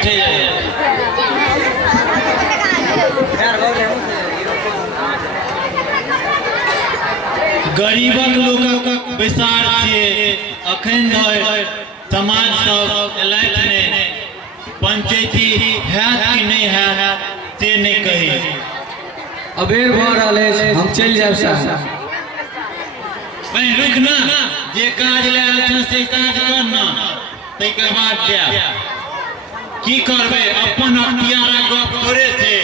बैठे जाइए। गरीबक लोकक बैसार छियै, अखन धरि समाज सब एलथि ने, पंचायती हैत कि नहीं हैत से नहीं कही। अबेर भऽ रहल अछि, हम चलि जायब साहब। नहीं रुक ना, जे काज लायल से काज कर ना, ताहिके बाद जायब। की करबै, अपन अख्तियार गप थोड़े छै,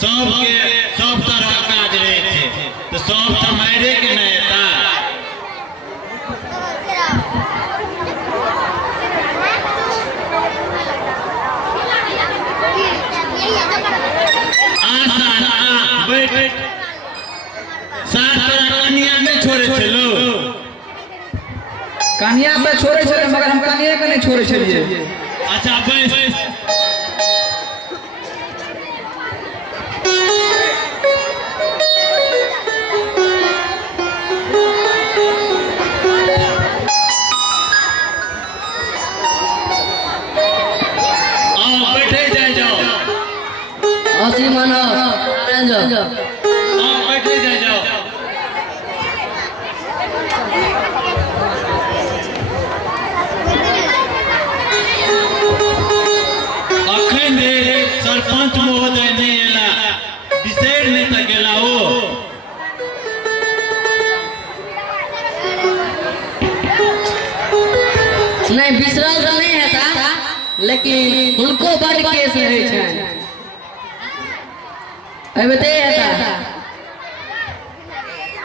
सबके सब तरह काज रहे छै, तो सब तऽ मारे के नहीं एता। कनिया में छोड़े चलो, कनिया पे छोड़े छे, मगर हम कनिया के नहीं छोड़े छलिए। अच्छा बैठ। आओ बैठे जाओ। अस्सी मानो जाओ। आओ बैठे जाओ। सरपंच महोदय नहीं एला, बिसर नहीं सकेला वो। नहीं बिसरल तो नहीं है, लेकिन उनको बड़ केस रहे छन। अब ते है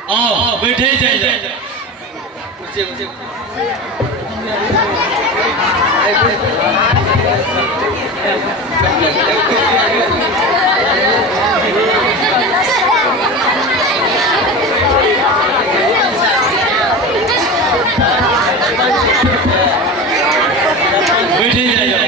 आओ बैठे जाइए। बैठे जाइए।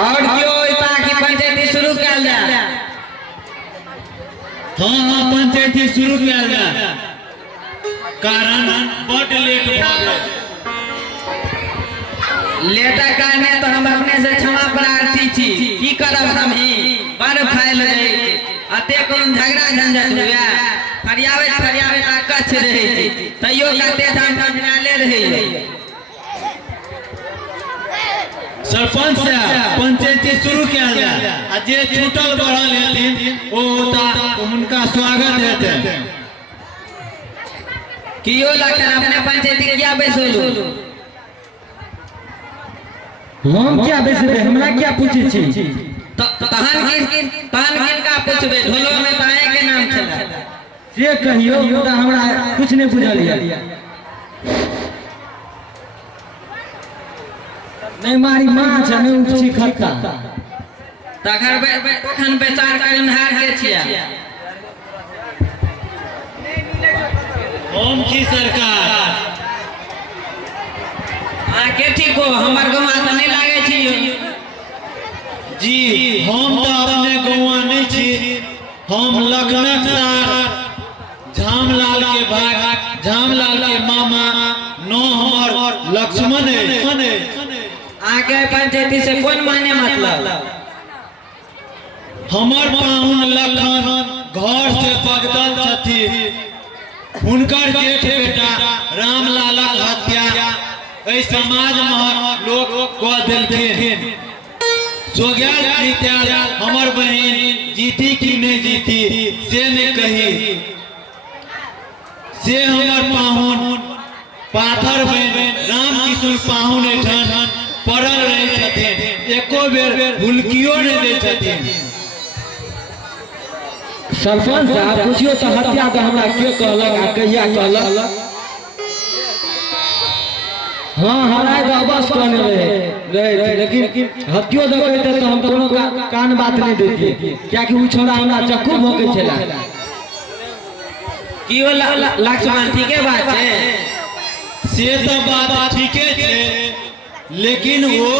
और क्यों इतना की पंचायती शुरू किया जाए? हाँ पंचायती शुरू किया जाए, कारण बड़ लेट हो गए। लेटा करने तो हम अपने से क्षमा प्रार्थी छी, की करब हम ही बड़ फैल रहे, अते कोन झगड़ा झंझट हुआ, फरियावे कच्छ रहे, तैयो कते हम समझनाले रहे। सरपंच साहब पंचायती शुरू किया जाए, आ जे छूटल बढ़ल हेथिन उनका स्वागत हेतै। कियो लखन अपने पंचायती क्या बैसोलू? हम क्या बेचबे, हमरा क्या पूछे छी? तहन किनका पूछबे? ढोलो में बाए के नाम चला से कहियो, हमरा कुछ नहीं बुझल है। नहीं मारी माँ छै, नहीं उठी खत्ता। तखन बेचार करनहार के छिया। हम की सरकार आके ठीक हो, हमर गवा तो नहीं लागे छी जी। हम तो अपने गौवा नहीं छी, हम लखनक सार झामलाल के भाग, झामलाल के मामा नो हमर लक्ष्मण है। आगे पंचायती से कौन माने मतलब? हमर पाहुन लखन घर से बगदल छथि, हुनकर जेठ बेटा रामलालक हत्या एहि समाज में लोग कह देलखिन। सोग्याल प्रीत्याल हमर बहन जीती कि नहीं जीती से नहीं कही, से हमर पाहुन पाथर बहन रामकिशोर पाहुन एठन पड़ल रहे छथिन, एको बेर भुलकियो नहीं दे छथिन। सरपंच साहब पूछियो तो हत्या तो हमरा क्यों कहलक आ कहिया कहलक? हाँ हमरा तो अवश्य कहने रहे, लेकिन हत्यो दे कहते तो हम कोनो कान बात नहीं देती, क्या कि उ छोड़ा हमरा चक्कू भोके छला। की लक्ष्मण ठीके बात है, से तो बात ठीके छे, लेकिन वो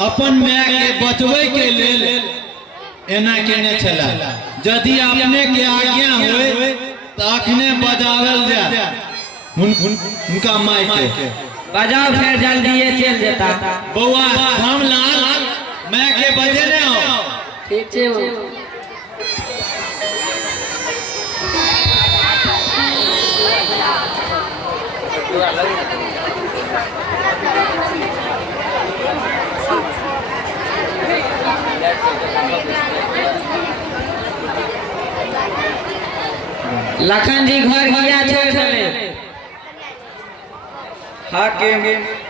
अपन माय के बचबै के लेल एना केने छला। यदि अपने के आज्ञा होय तो अखने बजावल जाय उनका माय के। बजाओ फिर जल्दी ये चल जाता। बउआ रामलाल माय के बजे ने हो। ठीक है लखन जी घर गया छोड़ चले। हाकिम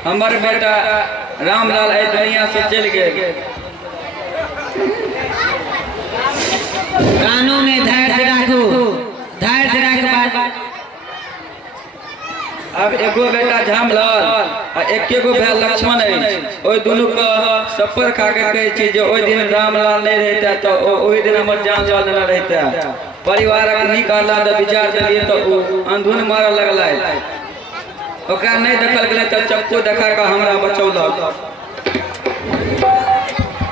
हमर बेटा रामलाल ए दुनिया से चल गए। कानून में धैर्य राखू, धैर्य राख। अब एगो बेटा झामलाल आ एकेगो भाई लक्ष्मण है। ओइ दुनू को सफर खा के कहै छी जे ओइ दिन रामलाल नहीं रहता तो ओइ दिन हमर जान लाल न रहता। परिवारक निकाला तो विचार चलिए तो अंधुन मारऽ लगलै। ओकरा नहीं देखल गेलै तो चक्कू देखा के हमरा बचौलक।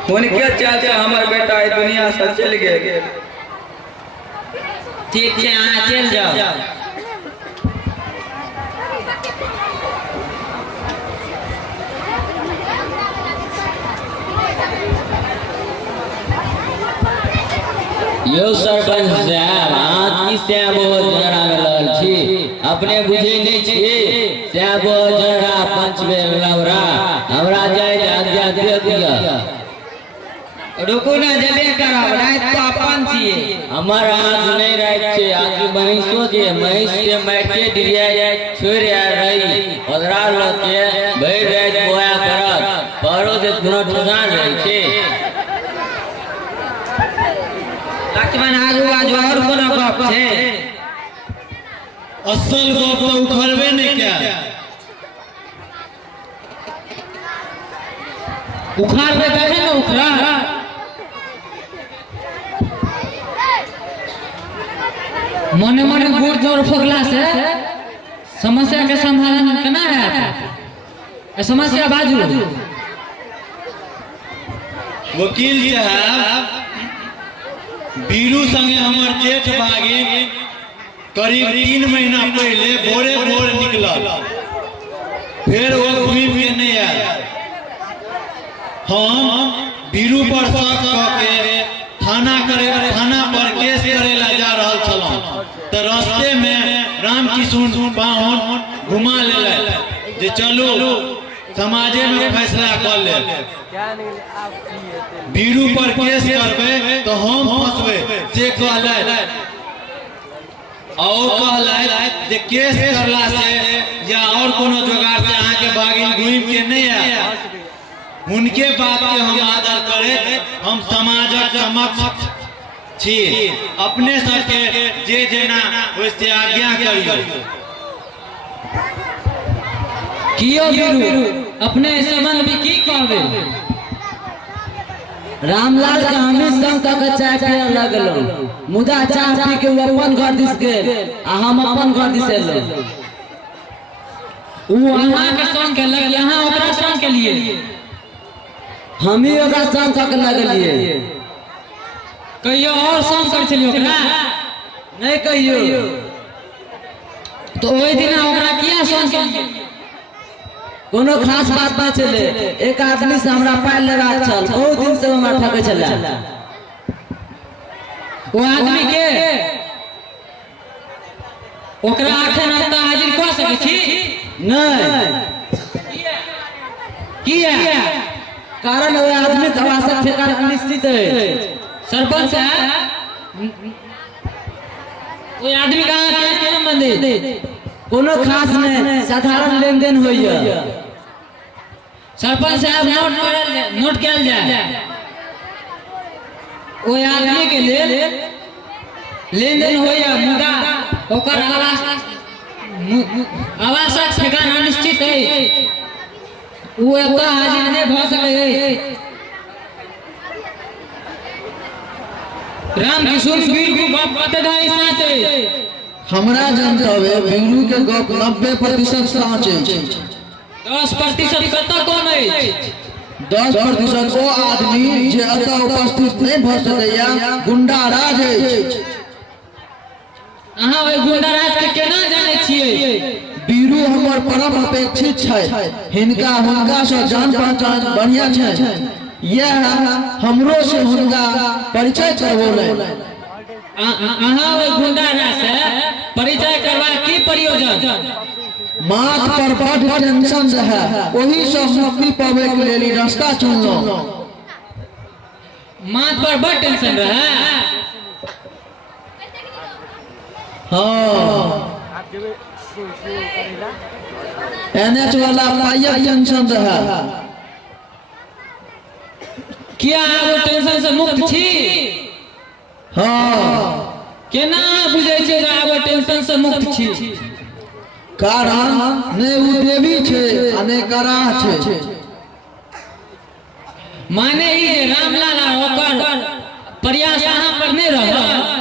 हुनके चलते हमर बेटा ए दुनिया से चल गए। ठीक है अहाँ चल जाओ। यो सरपंच साहब अहाँ की से बहुत झगड़ा लड़ल छी। अपने बुझे नहीं छी से बहुत झगड़ा पंच में लवरा हमरा जाय आज्ञा दे दिया। रुकू ना जबे करब रात तो अपन छिए। हमर हाथ नहीं रात छे आगे महिषो जे महिष के मारके डिरिया छोड़ आ रही ओदरा लके भर रात बोया करत परो से दुनो ठुसान रही छे। लक्ष्मण आगू बाजू और कोनो गप छे? असल गप तो उखड़बे नहीं क्या। उखाड़ के ना उखड़ा मने मने गुड़ जोर फोगला से समस्या के समाधान केना है? समस्या बाजू। वकील साहब बीरू संगे हमर जेठ भागी करीब 3 महीना पहले भोरे भोर निकलल। फिर वो घूम के नहीं आया। हम बीरू पर शक करके थाना पर केस करेला जा रहल छलहुं तो रास्ते में रामकिशोर पाहुन घुमा लेले जे चलो समाजे में फैसला कर ले। बीरू पर केस करबे तो हम फंसबे से कहले और कहले जे केस करला से या और कोनो जुगाड़ से अहाँ के भागिन घूम के नहीं आया। उनके बात के हम आदर करे हम समाजक समक्ष छी। अपने सबके जे जेना वैसे आज्ञा करियो। कियो बीरू अपने संबंध भी की कहबे? रामलाल के हमें संग का चाय पिए लगलो मुदा चाय पी के वो अपन घर दिस गेल आ हम अपन घर दिस एलो। वो अहाँ के संग के लग यहाँ ओकरा संग के लिए हम ही ओकरा संग के लगलिए। कहियो और संग कर छलियो ओकरा नहीं कहियो तो ओइ दिन ओकरा किया संग कोनो खास बात ना चले। एक आदमी से हमरा पाल लगा चल बहुत दिन से हमरा ठके चला। वो आदमी के ओकरा अखन अंता हाजिर कर सके छी नहीं किया? कारण वो आदमी का वासक ठेका निश्चित है। सरपंच साहब वो आदमी का क्या संबंध? कोनो खास नहीं साधारण लेन देन होइए। सरपंच साहब नोट कल जाए वो आदमी के लेल लेन देन होइए मुदा ओकर आवासक ठिकाना निश्चित है। वो एतऽ हाजिर नहीं भ सके। रामकिशोर वीर को बाप पतेदारी साथे हमरा जनतव्य बीरू के गप 90% सच है। 10% कतऽ कम अछि? 10% ओ आदमी जे एतऽ उपस्थित नहीं भऽ सकैया गुंडा राज अछि। अहाँ ओहि गुंडा राज के केना जानै छियै? बीरू हमर परम अपेक्षित छै, हिनका हुनका से जान पहचान बढ़िया छै, यह हमरो से हुनका परिचय करवौले। अहाँ ओहि गुंडा राज से परिचय करवा की प्रयोजन? माथ पर बड़ टेंशन रहे, ओही से मुक्ति पावे के लिए रास्ता चुनलौं। माथ पर बड़ टेंशन रहे? हाँ, NH वाला पाइक टेंशन रहे। क्या वो टेंशन से मुक्त छी? हाँ, केना बुझै छै जे आब टेंशन से मुक्त छी? कारण ने उ देवी छै आ ने कराह छै। माने ई जे रामलाल आ ओकर प्रयास अहाँ पर नहीं रहल?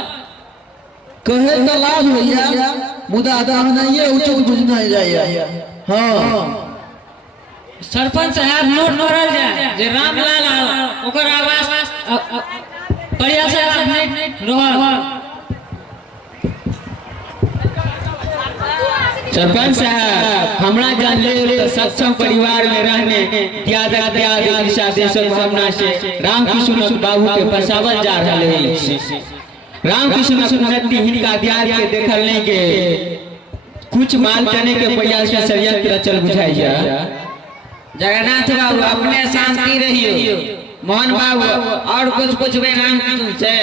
कहे तो लाभ भैया, मुदा दहनाइए उचित बुझना जाइए। हाँ, सरपंच साहब नोट करल जाए जे रामलाल आ ओकर आवास प्रयास नहीं रहल। सरपंच साहब, हमरा जानले तो सक्षम परिवार में रहने त्यागक त्याग भावना से रामकृष्ण बाबू के बसावल जा रहे हैं। रामकृष्ण उन्नति हिनका त्याग के देखल नहीं के कुछ माल चने के प्रयास में षड्यंत्र रचल बुझाइया। जगन्नाथ बाबू अपने शांति रहियो। मोहन बाबू और कुछ पूछबे रामकृष्ण से?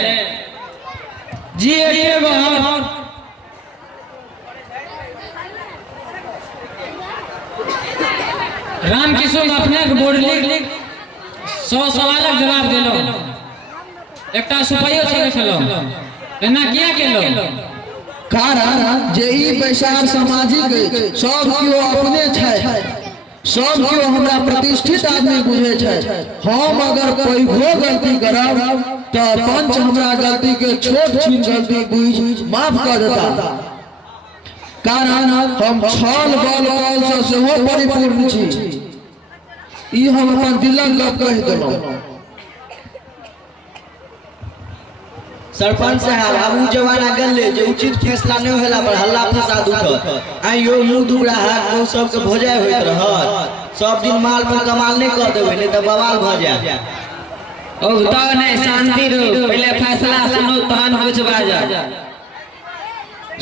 जी एगो हम रामकृष्ण अपने बोर्ड लिख 100 सवालक जवाब देलो, एकटा सुपाइयो छे छलो, एना किया केलो? कारण जे ई बैसार सामाजिक सब केओ अपने छै, सब केओ हमरा प्रतिष्ठित आदमी बुझे छै। हम अगर पैघो गलती करब तो पंच हमरा गलती के छोट छीन गलती बुझ माफ कर देता। कारण हम छल बल बल से सेहो परिपूर्ण छी, ई हम अपन दिलक गप कहि देलहुं। सरपंच साहब, आबू जवाना गल्ले जे उचित फैसला नहीं होला पर हल्ला फसाद उठत। आइयो मुंह दुबरा हाथ को सब के भोजाय होइत रहत। सब दिन माल पर कमाल नहीं कर देबे नहीं तो बवाल भ जाए। ओ तो नहीं शांति रहो, पहले फैसला सुनो तहन कुछ बाजा।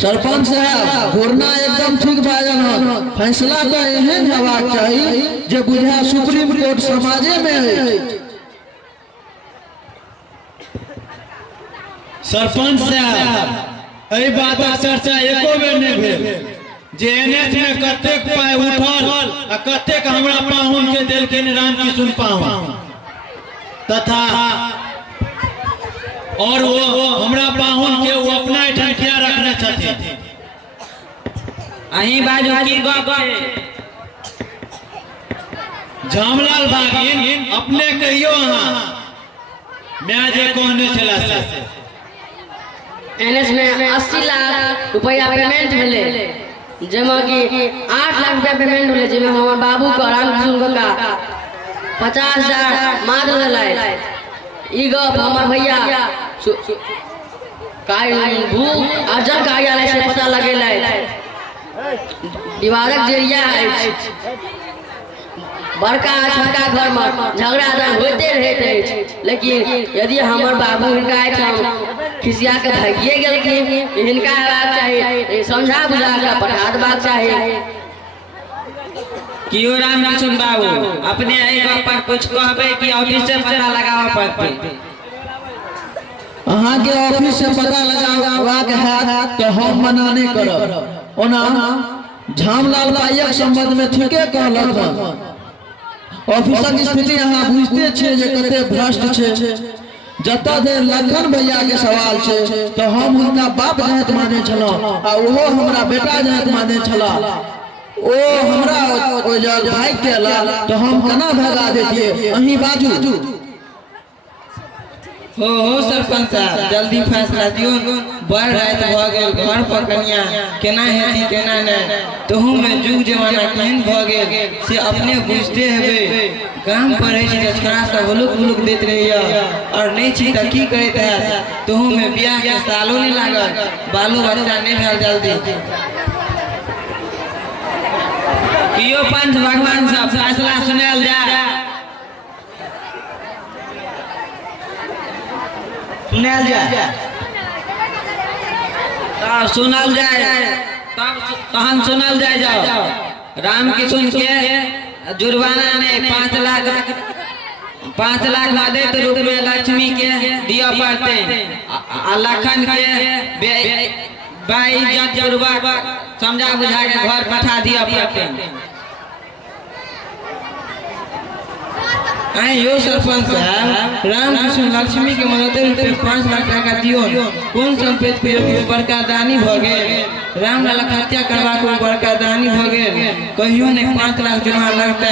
सरपंच साहब, घूरना एकदम ठीक बाजन हो। फैसला तो एहन हेबाक चाही जे बुझा सुप्रीम कोर्ट समाजे में है। सरपंच साहब, एहि बातक चर्चा एको बेर नहीं भेल जे NH में कतेक पाई उठल आ कतेक हमरा पाहुन के देलखिन रामकृष्ण पाहुन, तथा और वो हमरा पाहुन के वो अपना ठाम किया रखने छथिन। अहीं बाजू की गप है? जामलाल भागिन अपने कहियो अहाँ मैं जे कहने छला से NH में 80 लाख रुपया पेमेंट भेले, जमा कि 8 लाख रुपया पेमेंट भेले, जिसमें हमारे बाबू का रामकृष्ण का 50,000 मात्र दिलाय। ई गप हमार भैया भू अर्जन कार्यालय से पता लगेला। निवारक जरिया है, बड़का छोटका घर में झगड़ा होते रहते, लेकिन यदि हमार बाबू हिनका खिसिया के भागिए गेलखिन, हिनका हेबाक चाही, समझा बुझा के पढ़ा देबाक चाही। क्यों रामकृष्ण बाबू अपने एहि गप पर कुछ कहबे कि ऑफिस से पता लगावा पड़ते? अहाँ के ऑफिस से पता लगावा के है तो हम मना नहीं करब। ओना झामलाल पाइक संबंध में ठीके कहलक। ऑफिसक स्थिति अहाँ बुझते छियै जे कते भ्रष्ट छै। जतऽ देर लखन भैया के सवाल छै तो हम हुनका बाप जहत माने छलहुँ आ ओहो हमरा बेटा जहत माने छला। ओ हमरा ओ जब भाग गेला तो हम केना भगा देतियै? अहीं बाजू। हो सरपंच साहब जल्दी फैसला दियो। बड़ रात भ गेल, घर पर कन्या केना हेती केना नहीं, तहू में जुग जमाना केहन भ गेल से अपने बुझते हेबे। गाम पर है जे छोरा सब हुलुक हुलुक देत रहिया और नहीं छी त की करैत है, तहू में बियाह के सालो नहीं लागल, बालो बच्चा नहीं भेल जल्दी। कियो पंच भगवान सब फैसला सुनायल जा। सुनायल जाए तब सुनल जाए, तहन सुनल जाए। जाओ राम किशुन के जुर्माना ने 5 लाख मदद रूप में लक्ष्मी के दिया पड़ते, लखन के बाई जब जुर्बा समझा बुझा के घर पठा दिया पड़ते। यो सरपंच साहब राम कृष्ण लक्ष्मी के मदद रूपे 5 लाख टका दियो, कौन संपेत पे बड़का दानी भ गेल। राम लाल हत्या करवा को बड़का दानी भ गेल, कहियो ने 5 लाख जुर्माना लगता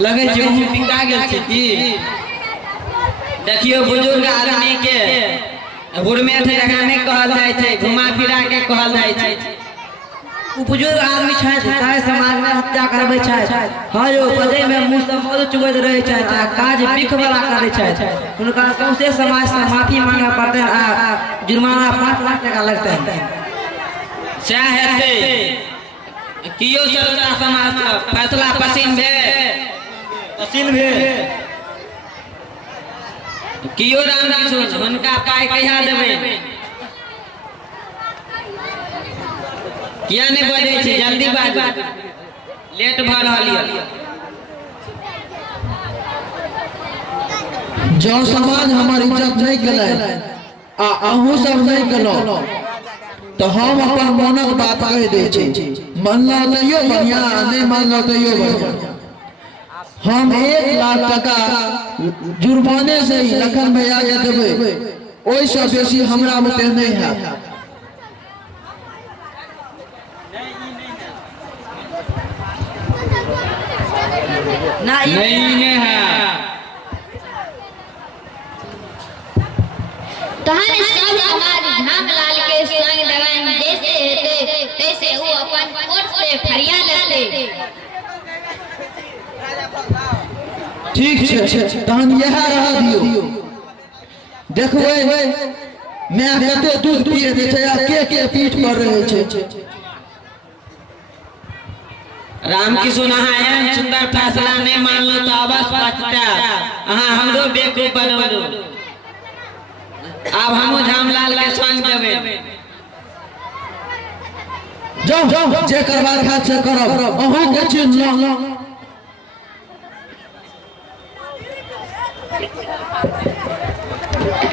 लगे जे हम बिका गेल छी की। देखियो बुजुर्ग आदमी के हुरमेठ जगह नहीं कहल जाय छै, घुमा फिरा के कहल जाय छै। बुजुर्ग आदमी छै चाहे समाज में हत्या करबै छै, हां यो पदे में मुंह से मधु चुबैत रहै छै, काज बिख वाला करै छै, हुनका सौंसे समाज से माफी मांगे पड़तै आ जुर्माना 5 लाख टका लगतै। सएह हेतै। कियो चलता समाज का फैसला पसीन भेल कियो राम किशोर हुनका पाई कहिया देबै, किया नहीं बजे छै, जल्दी बाजू, लेट भ रहल य। जो समाज हमार इज्जत नहीं केलै आ अहूँ सब नहीं केलो तो हम अपन मोनक बात कह दे छी, मानला तैयो बढ़िया, नहीं मानला तैयो बढ़िया। हम 1 लाख टका जुर्माने से ही लखन भैया के देबै, ओइ से बेसी हमरा बुते नहीं है। नहीं है तहन सब समाज झामलाल के संग दवाई जैसे हेते तैसे वो अपन कोर्ट से फरिया लेते। ठीक छै तहन यह रह दियो। देखबै मैं कते दूध पिए दे छै आ के पीठ पर रहे छै। राम किशुन अहाँ एहन सुंदर फैसला नहीं मानलो तो अवश्य पछताएब। अहाँ हमरो बेवकूफ बनौलू, अब हमहू झामलाल के संग देबै। जाओ जे करबाक है से करब, अहूँ के चिन्ह लो।